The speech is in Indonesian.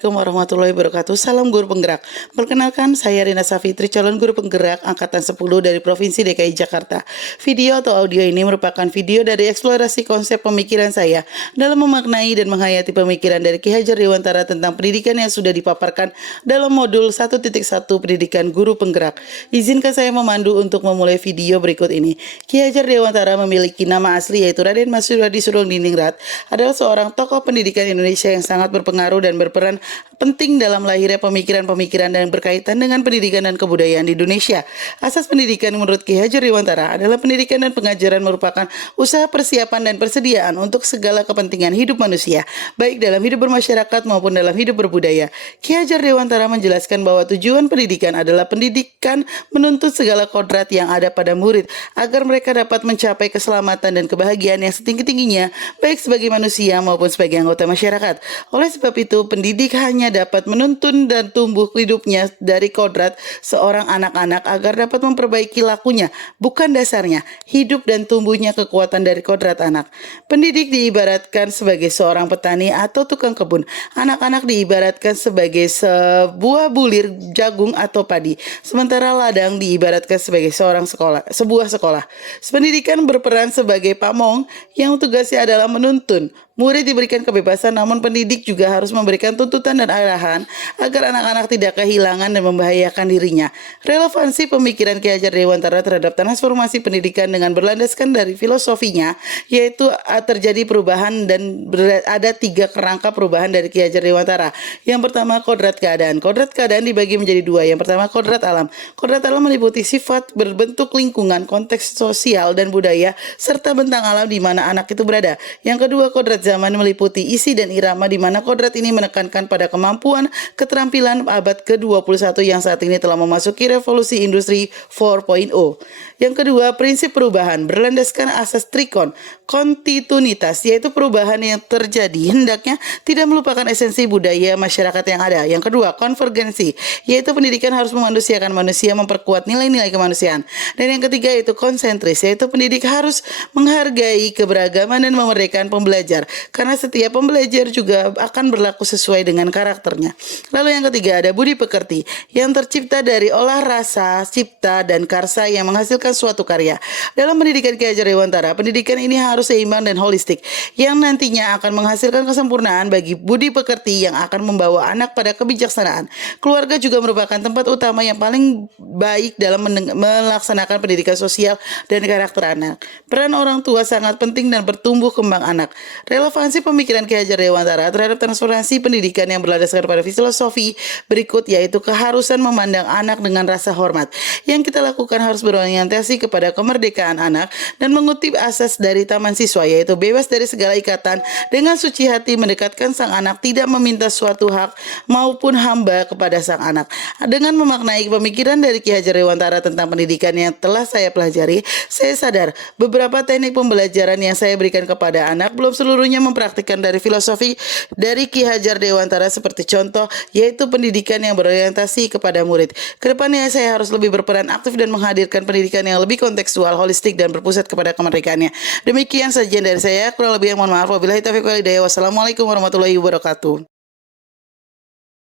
Assalamualaikum warahmatullahi wabarakatuh. Salam guru penggerak. Perkenalkan, saya Rina Safitri, calon guru penggerak angkatan 10 dari Provinsi DKI Jakarta. Video atau audio ini merupakan video dari eksplorasi konsep pemikiran saya dalam memaknai dan menghayati pemikiran dari Ki Hajar Dewantara tentang pendidikan yang sudah dipaparkan dalam modul 1.1 Pendidikan Guru Penggerak. Izinkan saya memandu untuk memulai video berikut ini. Ki Hajar Dewantara memiliki nama asli yaitu Raden Mas Suradi Surundiningrat, adalah seorang tokoh pendidikan Indonesia yang sangat berpengaruh dan berperan penting dalam lahirnya pemikiran-pemikiran yang berkaitan dengan pendidikan dan kebudayaan di Indonesia. Asas pendidikan menurut Ki Hajar Dewantara adalah pendidikan dan pengajaran merupakan usaha persiapan dan persediaan untuk segala kepentingan hidup manusia, baik dalam hidup bermasyarakat maupun dalam hidup berbudaya. Ki Hajar Dewantara menjelaskan bahwa tujuan pendidikan adalah pendidikan menuntut segala kodrat yang ada pada murid agar mereka dapat mencapai keselamatan dan kebahagiaan yang setinggi-tingginya, baik sebagai manusia maupun sebagai anggota masyarakat. Oleh sebab itu, pendidik hanya dapat menuntun dan tumbuh hidupnya dari kodrat seorang anak-anak agar dapat memperbaiki lakunya, bukan dasarnya, hidup dan tumbuhnya kekuatan dari kodrat anak. Pendidik diibaratkan sebagai seorang petani atau tukang kebun. Anak-anak diibaratkan sebagai sebuah bulir jagung atau padi, sementara ladang diibaratkan sebagai sebuah sekolah. Pendidikan berperan sebagai pamong yang tugasnya adalah menuntun. Murid diberikan kebebasan, namun pendidik juga harus memberikan tuntutan dan arahan agar anak-anak tidak kehilangan dan membahayakan dirinya. Relevansi pemikiran Ki Hajar Dewantara terhadap transformasi pendidikan dengan berlandaskan dari filosofinya, yaitu terjadi perubahan dan ada 3 kerangka perubahan dari Ki Hajar Dewantara. Yang pertama, kodrat keadaan. Kodrat keadaan dibagi menjadi 2. Yang pertama, kodrat alam. Kodrat alam meliputi sifat berbentuk lingkungan, konteks sosial dan budaya, serta bentang alam di mana anak itu berada. Yang kedua, kodrat zaman meliputi isi dan irama di mana kodrat ini menekankan pada kemampuan keterampilan abad ke-21 yang saat ini telah memasuki revolusi industri 4.0. Yang kedua, prinsip perubahan berlandaskan asas trikon, kontinuitas, yaitu perubahan yang terjadi hendaknya tidak melupakan esensi budaya masyarakat yang ada. Yang kedua, konvergensi, yaitu pendidikan harus memanusiakan manusia, memperkuat nilai-nilai kemanusiaan. Dan yang ketiga yaitu konsentris, yaitu pendidik harus menghargai keberagaman dan memerdekakan pembelajar, karena setiap pembelajar juga akan berlaku sesuai dengan karakternya. Lalu yang ketiga ada budi pekerti, yang tercipta dari olah rasa, cipta, dan karsa yang menghasilkan suatu karya. Dalam pendidikan Ki Hajar Dewantara, pendidikan ini harus seimbang dan holistik, yang nantinya akan menghasilkan kesempurnaan bagi budi pekerti yang akan membawa anak pada kebijaksanaan. Keluarga juga merupakan tempat utama yang paling baik dalam melaksanakan pendidikan sosial dan karakter anak. Peran orang tua sangat penting dan bertumbuh kembang anak. Relevansi pemikiran Ki Hajar Dewantara terhadap transformasi pendidikan yang berlandaskan pada filosofi berikut, yaitu keharusan memandang anak dengan rasa hormat. Yang kita lakukan harus berorientasi kepada kemerdekaan anak dan mengutip asas dari Taman Siswa, yaitu bebas dari segala ikatan, dengan suci hati mendekatkan sang anak, tidak meminta suatu hak maupun hamba kepada sang anak. Dengan memaknai pemikiran dari Ki Hajar Dewantara tentang pendidikan yang telah saya pelajari, saya sadar beberapa teknik pembelajaran yang saya berikan kepada anak belum seluruhnya mempraktikkan dari filosofi dari Ki Hajar Dewantara, seperti contoh yaitu pendidikan yang berorientasi kepada murid. Kedepannya saya harus lebih berperan aktif dan menghadirkan pendidikan yang lebih kontekstual, holistik, dan berpusat kepada kemerdekaannya. Demikian sajian dari saya, kurang lebih yang mohon maaf. Wabillahi taufiq wal hidayah. Wassalamualaikum warahmatullahi wabarakatuh.